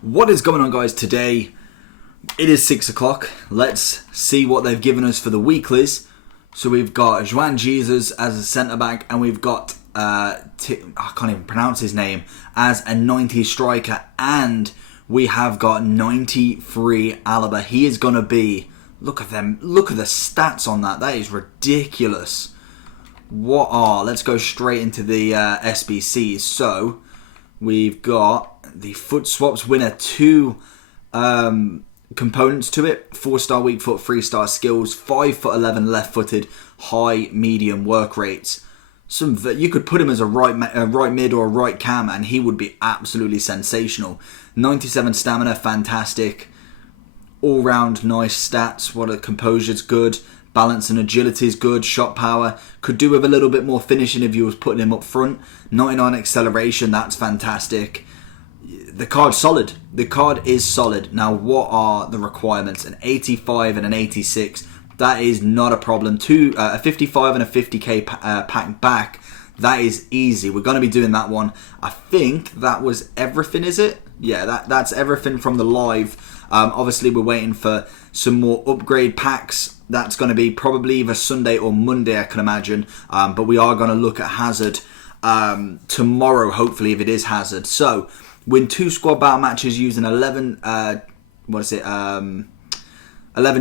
What is going on, guys? Today it is 6 o'clock. Let's see what they've given us for the weeklies. So we've got Juan Jesus as a centre back, and we've got I can't even pronounce his name, as a 90 striker, and we have got 93 Alaba. He is going to be, look at them, look at the stats on that. That is ridiculous. Let's go straight into the SBCs. So we've got the foot swaps winner, two components to it: 4-star weak foot, 3-star skills, 5'11" left-footed, high medium work rates. You could put him as a right mid or a right cam, and he would be absolutely sensational. 97 stamina, fantastic. All round nice stats. Composure's good. Balance and agility is good. Shot power could do with a little bit more finishing if you was putting him up front. 99 acceleration, that's fantastic. The card's solid. The card is solid. Now, what are the requirements? An 85 and an 86. That is not a problem. A 55 and a 50k pack back. That is easy. We're going to be doing that one. I think that was everything, is it? Yeah, that's everything from the live. Obviously, we're waiting for some more upgrade packs. That's going to be probably either Sunday or Monday, I can imagine. But we are going to look at Hazard tomorrow, hopefully, if it is Hazard. So, win 2 squad battle matches using 11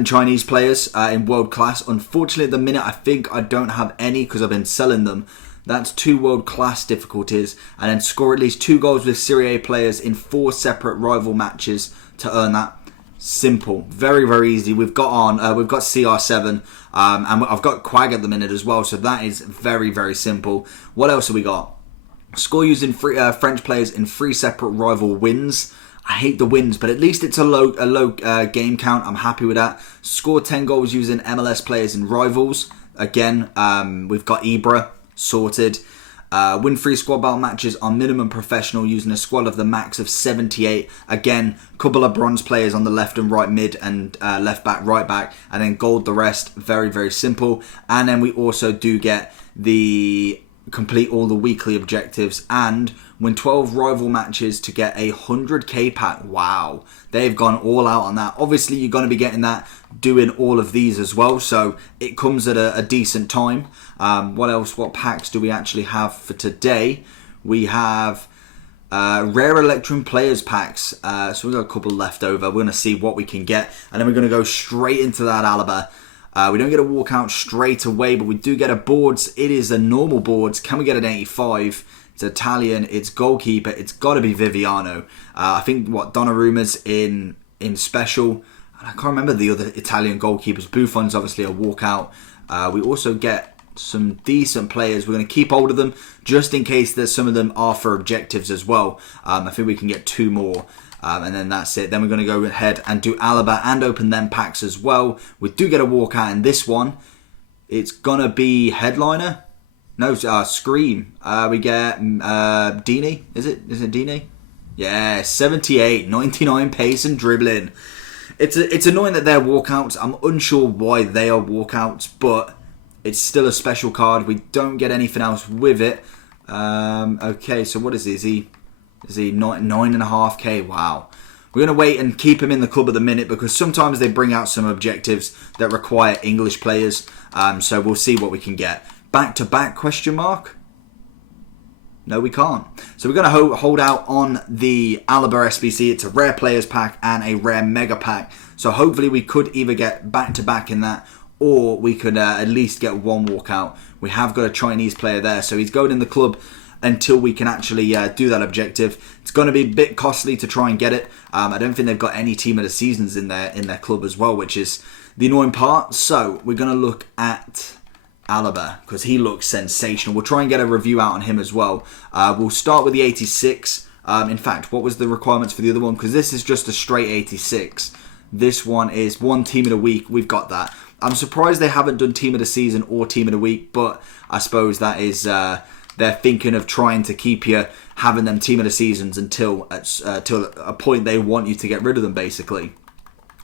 Chinese players in world class. Unfortunately, at the minute, I think I don't have any because I've been selling them. That's 2 world class difficulties, and then score at least 2 goals with Serie A players in 4 separate rival matches to earn that. Simple, very, very easy. We've got CR7, and I've got Quag at the minute as well, so that is very, very simple. What else have we got? Score using French players in 3 separate rival wins. I hate the wins, but at least it's a low game count. I'm happy with that. Score 10 goals using MLS players in rivals. Again, we've got Ibra sorted. Win 3 squad battle matches on minimum professional using a squad of the max of 78. Again, couple of bronze players on the left and right mid and left back, right back, and then gold the rest. Very, very simple. And then we also do get the complete all the weekly objectives and win 12 rival matches to get a 100k pack. Wow, they've gone all out on that. Obviously, you're going to be getting that doing all of these as well, so it comes at a decent time. What else? What packs do we actually have for today? We have rare Electrum players packs, so we've got a couple left over. We're going to see what we can get, and then we're going to go straight into that Alaba. We don't get a walkout straight away, but we do get a boards. It is a normal boards. Can we get an 85? It's Italian. It's goalkeeper. It's got to be Viviano. I think Donnarumma's in special. And I can't remember the other Italian goalkeepers. Buffon's obviously a walkout. We also get some decent players. We're going to keep hold of them just in case there's some of them are for objectives as well. I think we can get 2 more. And then that's it. Then we're going to go ahead and do Alaba and open them packs as well. We do get a walkout in this one. It's going to be Headliner. No, Scream. We get Dini. Is it Dini? Yeah, 78, 99 pace and dribbling. It's annoying that they're walkouts. I'm unsure why they are walkouts, but it's still a special card. We don't get anything else with it. Okay, so what is he? Is he 9.5k? Wow. We're going to wait and keep him in the club at the minute because sometimes they bring out some objectives that require English players. So we'll see what we can get. Back to back question mark? No, we can't. So we're going to hold out on the Alaba SBC. It's a rare players pack and a rare mega pack. So hopefully we could either get back to back in that, or we could at least get 1 walkout. We have got a Chinese player there, so he's going in the club until we can actually do that objective. It's going to be a bit costly to try and get it. I don't think they've got any team of the seasons in their club as well, which is the annoying part. So we're going to look at Alaba because he looks sensational. We'll try and get a review out on him as well. We'll start with the 86. In fact, what was the requirements for the other one? Because this is just a straight 86. This one is 1 team of the week. We've got that. I'm surprised they haven't done team of the season or team of the week, but I suppose that is they're thinking of trying to keep you having them team of the seasons until a point they want you to get rid of them, basically.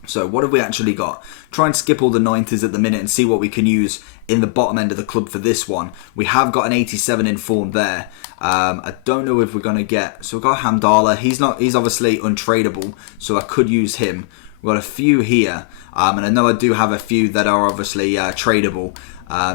So what have we actually got? Try and skip all the 90s at the minute and see what we can use in the bottom end of the club for this one. We have got an 87 in form there. I don't know if we're going to get... So we've got Hamdallah. He's obviously untradeable, so I could use him. We've got a few here. And I know I do have a few that are obviously tradable.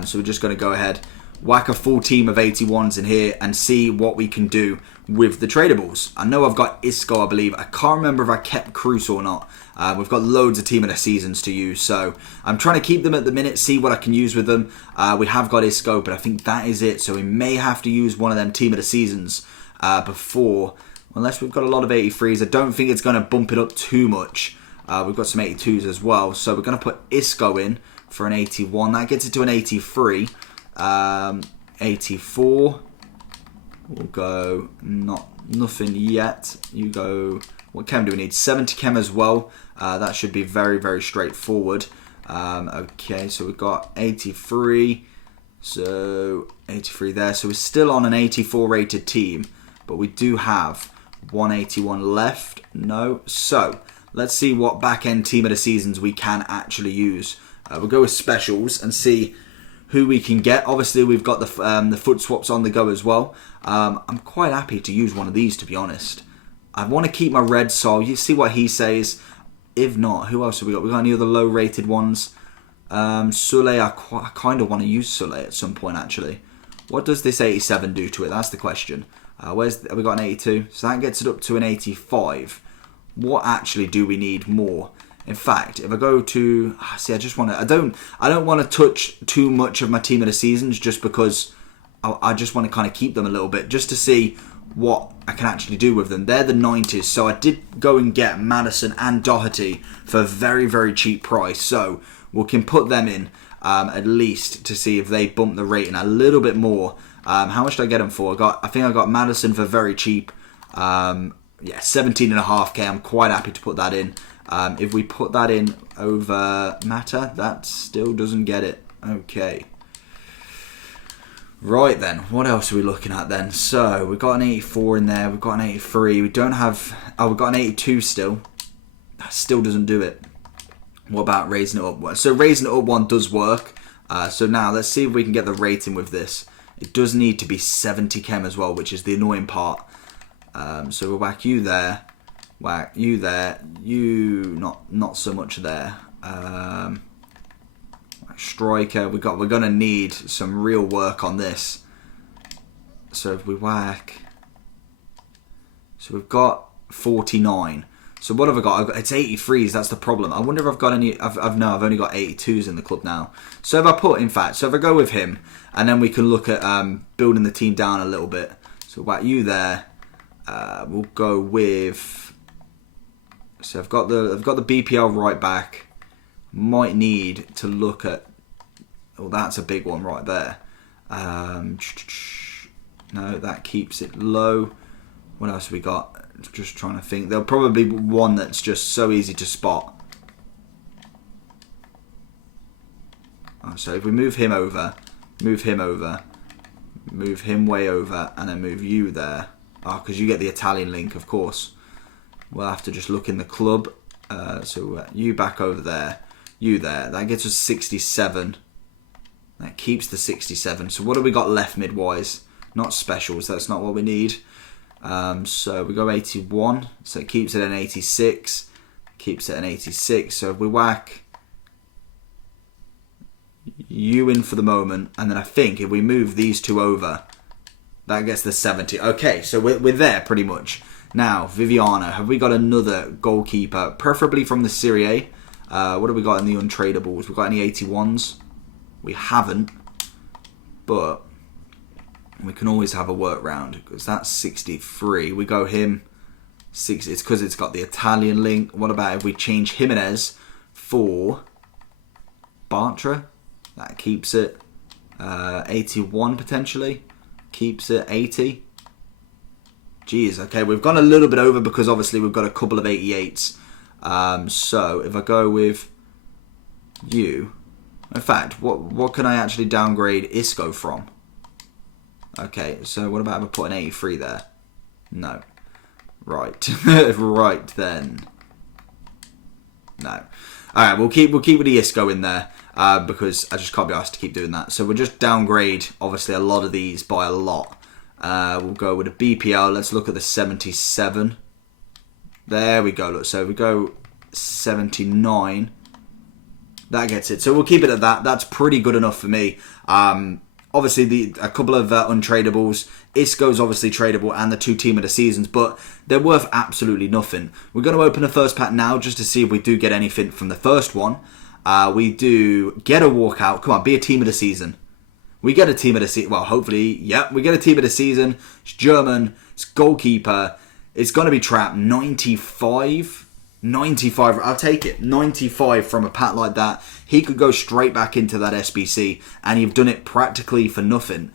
So we're just going to go ahead, whack a full team of 81s in here and see what we can do with the tradables. I know I've got Isco, I believe. I can't remember if I kept Cruz or not. We've got loads of team of the seasons to use, so I'm trying to keep them at the minute, see what I can use with them. We have got Isco, but I think that is it. So we may have to use one of them team of the seasons before, unless we've got a lot of 83s. I don't think it's going to bump it up too much. We've got some 82s as well, so we're going to put Isco in for an 81. That gets it to an 83. 84. We'll go nothing yet. You go. What chem do we need? 70 chem as well. That should be very, very straightforward. Okay, so we've got 83. So 83 there. So we're still on an 84 rated team, but we do have 181 left. No. So let's see what back end team of the seasons we can actually use. We'll go with specials and see who we can get. Obviously, we've got the foot swaps on the go as well. I'm quite happy to use one of these, to be honest. I want to keep my red, so you see what he says. If not, who else have we got? We got any other low-rated ones? Sule, I kind of want to use Sule at some point, actually. What does this 87 do to it? That's the question. Have we got an 82? So that gets it up to an 85. What actually do we need more? In fact, if I go to... See, I just want to... I don't want to touch too much of my team of the seasons just because I just want to kind of keep them a little bit just to see what I can actually do with them. They're the 90s, so I did go and get Madison and Doherty for a very, very cheap price. So we can put them in at least to see if they bump the rating a little bit more. How much did I get them for? I think I got Madison for very cheap. Yeah, 17.5k. I'm quite happy to put that in. If we put that in over Mata, that still doesn't get it. Okay. Right then, what else are we looking at then? So, we've got an 84 in there, we've got an 83, we don't have... Oh, we've got an 82 still. That still doesn't do it. What about raising it up? So, raising it up one does work. So now, let's see if we can get the rating with this. It does need to be 70 chem as well, which is the annoying part. So, we'll whack you there. Whack you there. You, not so much there. Striker, we're going to need some real work on this. So if we whack, so we've got 49. So what have I got? It's 83s. That's the problem. I wonder if I've got any. I've only got 82s in the club now. So if I put, in fact, so if I go with him, and then we can look at building the team down a little bit. So whack you there. We'll go with. So I've got the BPL right back. Might need to look at... Oh, that's a big one right there. No, that keeps it low. What else have we got? Just trying to think. There'll probably be one that's just so easy to spot. Oh, so if we move him over, move him way over, and then move you there. Oh, because you get the Italian link, of course. We'll have to just look in the club. So you back over there. You there. That gets us 67. That keeps the 67. So what have we got left mid-wise? Not specials. That's not what we need. So we go 81. So it keeps it at an 86. Keeps it at an 86. So if we whack you in for the moment, and then I think if we move these two over, that gets the 70. Okay, so we're there pretty much. Now, Viviano. Have we got another goalkeeper? Preferably from the Serie A. What have we got in the untradables? We've got any 81s? We haven't. But we can always have a work round. Because that's 63. We go him. 60. It's because it's got the Italian link. What about if we change Jimenez for Bartra? That keeps it. 81 potentially. Keeps it. 80. Jeez, okay. We've gone a little bit over because obviously we've got a couple of 88s. So if I go with you, in fact, what can I actually downgrade Isco from? Okay, so what about if I put an 83 there? No. Right. Right then. No. All right, we'll keep with the Isco in there because I just can't be asked to keep doing that. So we'll just downgrade, obviously, a lot of these by a lot. We'll go with a BPL. Let's look at the 77. There we go. Look, so we go 79. That gets it. So we'll keep it at that. That's pretty good enough for me. Obviously, a couple of untradables. Isco's obviously tradable and the 2 team of the seasons, but they're worth absolutely nothing. We're going to open the first pack now just to see if we do get anything from the first one. We do get a walkout. Come on, be a team of the season. We get a team of the season. Well, hopefully, yeah, we get a team of the season. It's German. It's goalkeeper. It's going to be Trapp. 95. 95. I'll take it. 95 from a pack like that. He could go straight back into that SBC, and you've done it practically for nothing.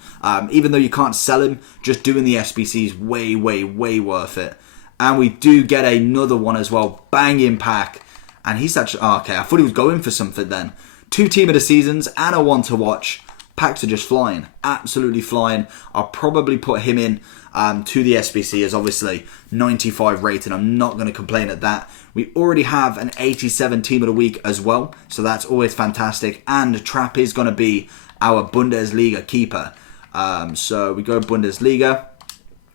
Even though you can't sell him, just doing the SBC is way, way, way worth it. And we do get another one as well. Banging pack. And he's actually... Oh, okay, I thought he was going for something then. 2 team of the seasons and a 1 to watch. Packs are just flying. Absolutely flying. I'll probably put him in to the SBC as obviously 95 rated. I'm not going to complain at that. We already have an 87 team of the week as well. So that's always fantastic. And Trapp is going to be our Bundesliga keeper. So we go Bundesliga.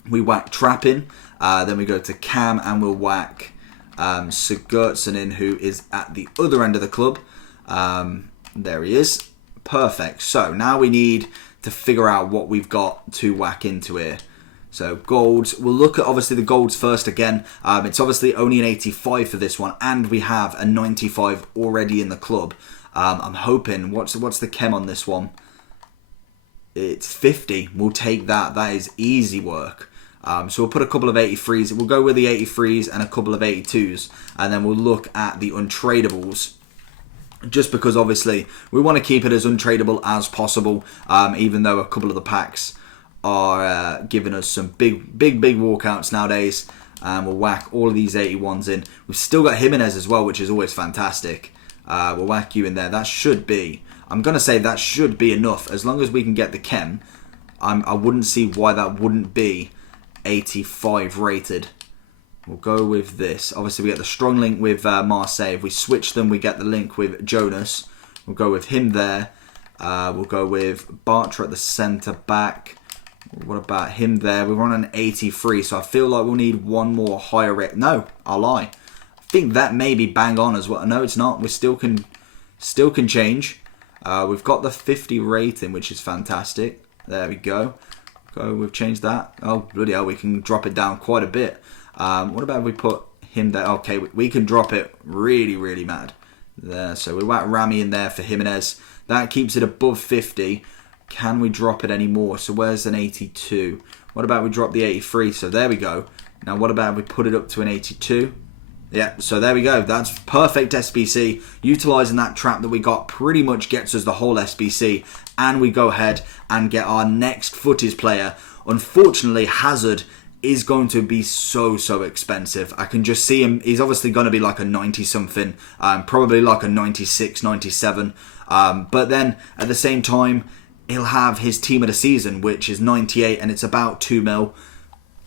We whack Trapp in. Then we go to Cam and we'll whack Sigurdsson in, who is at the other end of the club. There he is. Perfect. So now we need to figure out what we've got to whack into here. So golds. We'll look at obviously the golds first again. It's obviously only an 85 for this one, and we have a 95 already in the club. I'm hoping. What's the chem on this one? It's 50. We'll take that. That is easy work. So we'll put a couple of 83s. We'll go with the 83s and a couple of 82s, and then we'll look at the untradables. Just because obviously we want to keep it as untradable as possible, even though a couple of the packs are giving us some big walkouts nowadays. We'll whack all of these 81s in. We've still got Jimenez as well, which is always fantastic. We'll whack you in there. That should be, I'm going to say that should be enough. As long as we can get the chem, I wouldn't see why that wouldn't be 85 rated. We'll go with this. Obviously, we get the strong link with Marseille. If we switch them, we get the link with Jonas. We'll go with him there. We'll go with Bartra at the centre back. What about him there? We're on an 83, so I feel like we'll need one more higher rate. No, I'll lie. I think that may be bang on as well. No, it's not. We still can change. We've got the 50 rating, which is fantastic. There we go. We've changed that. Oh, bloody hell, we can drop it down quite a bit. What about if we put him there? Okay, we can drop it really, really mad. There, so we whack Rami in there for Jimenez. That keeps it above 50. Can we drop it anymore? So where's an 82? What about we drop the 83? So there we go. Now what about if we put it up to an 82? Yeah, so there we go. That's perfect SBC. Utilising that trap that we got pretty much gets us the whole SBC. And we go ahead and get our next Futties player. Unfortunately, Hazard is going to be so expensive. I can just see him. He's obviously going to be like a 90 something, probably like a 96, 97. But then at the same time, he'll have his team of the season, which is 98, and it's about 2 mil.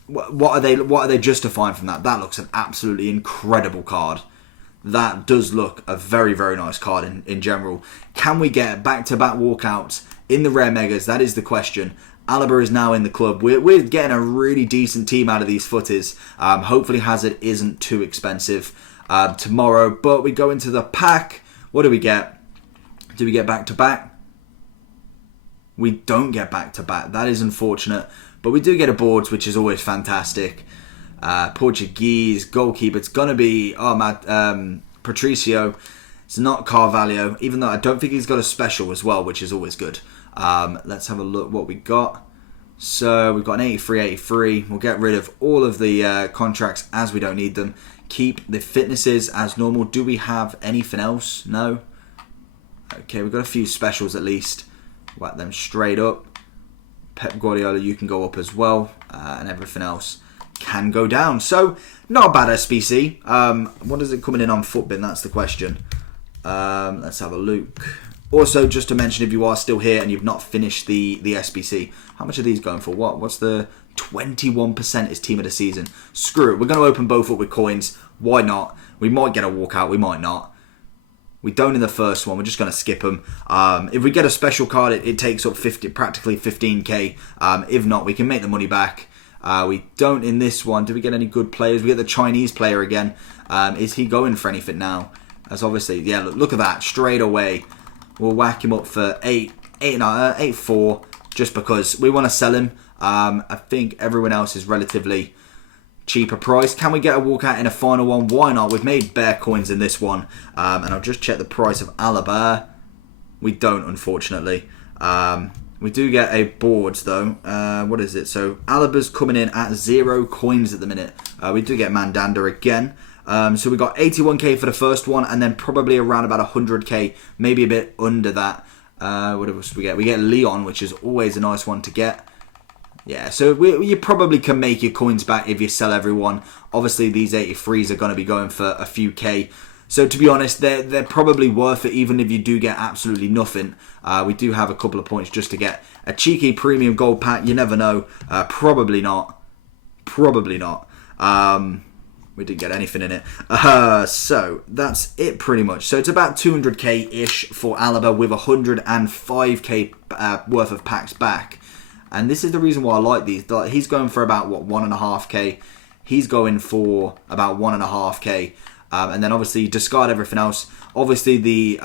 What are they justifying from that? That looks an absolutely incredible card. That does look a very nice card in general. Can we get back-to-back walkouts in the rare megas? That is the question. Alaba is now in the club. We're getting a really decent team out of these Futties. Hopefully Hazard isn't too expensive tomorrow. But we go into the pack. What do we get? Do we get back-to-back? We don't get back-to-back. That is unfortunate. But we do get a boards, which is always fantastic. Portuguese goalkeeper. It's going to be Patricio. It's not Carvalho, even though I don't think he's got a special as well, which is always good. Let's have a look what we got. So we've got an 83. We'll get rid of all of the contracts as we don't need them. Keep the fitnesses as normal. Do we have anything else? No. Okay, we've got a few specials at least. Whack them straight up. Pep Guardiola, you can go up as well, and everything else can go down. So, not a bad SBC. What is it coming in on Footbin? That's the question. Let's have a look. Also, just to mention, if you are still here and you've not finished the SBC, how much are these going for? What's the 21% is team of the season? Screw it. We're going to open both up with coins. Why not? We might get a walkout, we might not. We don't in the first one. We're just going to skip them. If we get a special card, it takes up practically 15k. If not, we can make the money back. We don't in this one. Do we get any good players? We get the Chinese player again. Is he going for anything now? That's obviously, yeah, look at that. Straight away. We'll whack him up for 8.4 just because we want to sell him. I think everyone else is relatively cheaper price. Can we get a walkout in a final one? Why not? We've made bare coins in this one. And I'll just check the price of Alaba. We don't, unfortunately. We do get a board, though. What is it? So, Alaba's coming in at 0 coins at the minute. We do get Mandanda again. So, we got 81k for the first one, and then probably around about 100k, maybe a bit under that. What else do we get? We get Leon, which is always a nice one to get. Yeah, so you probably can make your coins back if you sell everyone. Obviously, these 83s are going to be going for a few K. So, to be honest, they're probably worth it, even if you do get absolutely nothing. We do have a couple of points just to get a cheeky premium gold pack. You never know. Probably not. Probably not. We didn't get anything in it. So, that's it pretty much. So, it's about 200k-ish for Alaba with 105k worth of packs back. And this is the reason why I like these. He's going for about, 1.5k. He's going for about 1.5k. And then obviously discard everything else. Obviously the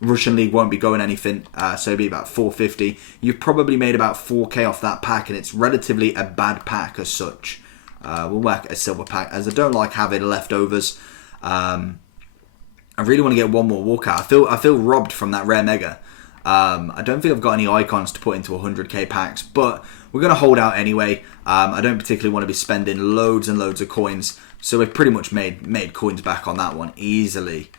Russian League won't be going anything. So it'll be about 450. You've probably made about 4k off that pack. And it's relatively a bad pack as such. We'll whack a silver pack as I don't like having leftovers. I really want to get one more walkout. I feel robbed from that rare mega. I don't think I've got any icons to put into 100k packs, but we're going to hold out anyway. I don't particularly want to be spending loads and loads of coins, so we've pretty much made coins back on that one easily.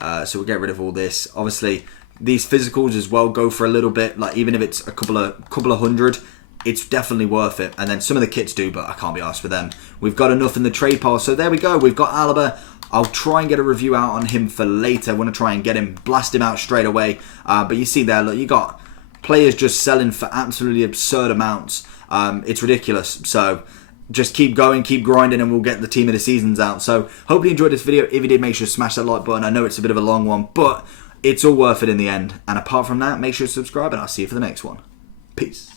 So we'll get rid of all this. Obviously, these physicals as well go for a little bit, like even if it's a couple of hundred, it's definitely worth it. And then some of the kits do, but I can't be asked for them. We've got enough in the trade pile, so there we go. We've got Alaba. I'll try and get a review out on him for later. I want to try and get him, blast him out straight away. But you see there, look, you got players just selling for absolutely absurd amounts. It's ridiculous. So just keep going, keep grinding, and we'll get the team of the seasons out. So hopefully you enjoyed this video. If you did, make sure to smash that like button. I know it's a bit of a long one, but it's all worth it in the end. And apart from that, make sure to subscribe, and I'll see you for the next one. Peace.